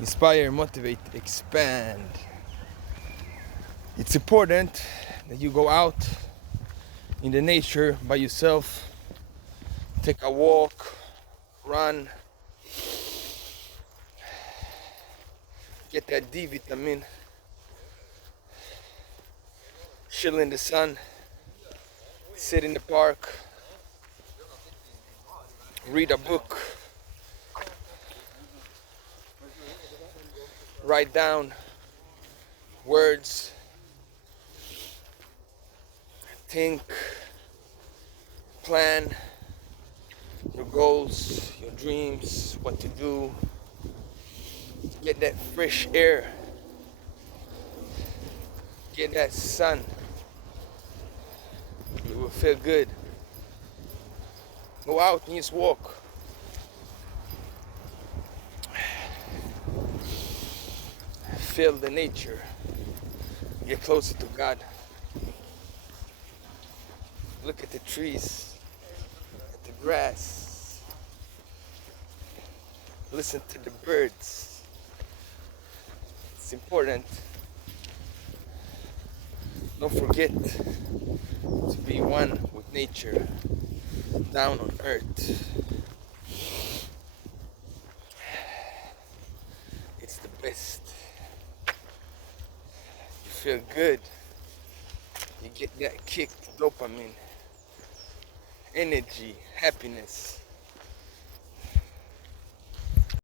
Inspire, motivate, expand. It's important that you go out in the nature by yourself, take a walk, run, get that D vitamin, chill in the sun, sit in the park, read a book, write down words, think, plan your goals, your dreams, what to do. Get that fresh air, get that sun. You will feel good. Go out and just walk. Feel the nature. Get closer to God. Look at the trees, at the grass. Listen to the birds. It's important. Don't forget to be one with nature down on earth. It's the best. You feel good. You get that kick, dopamine, energy, happiness.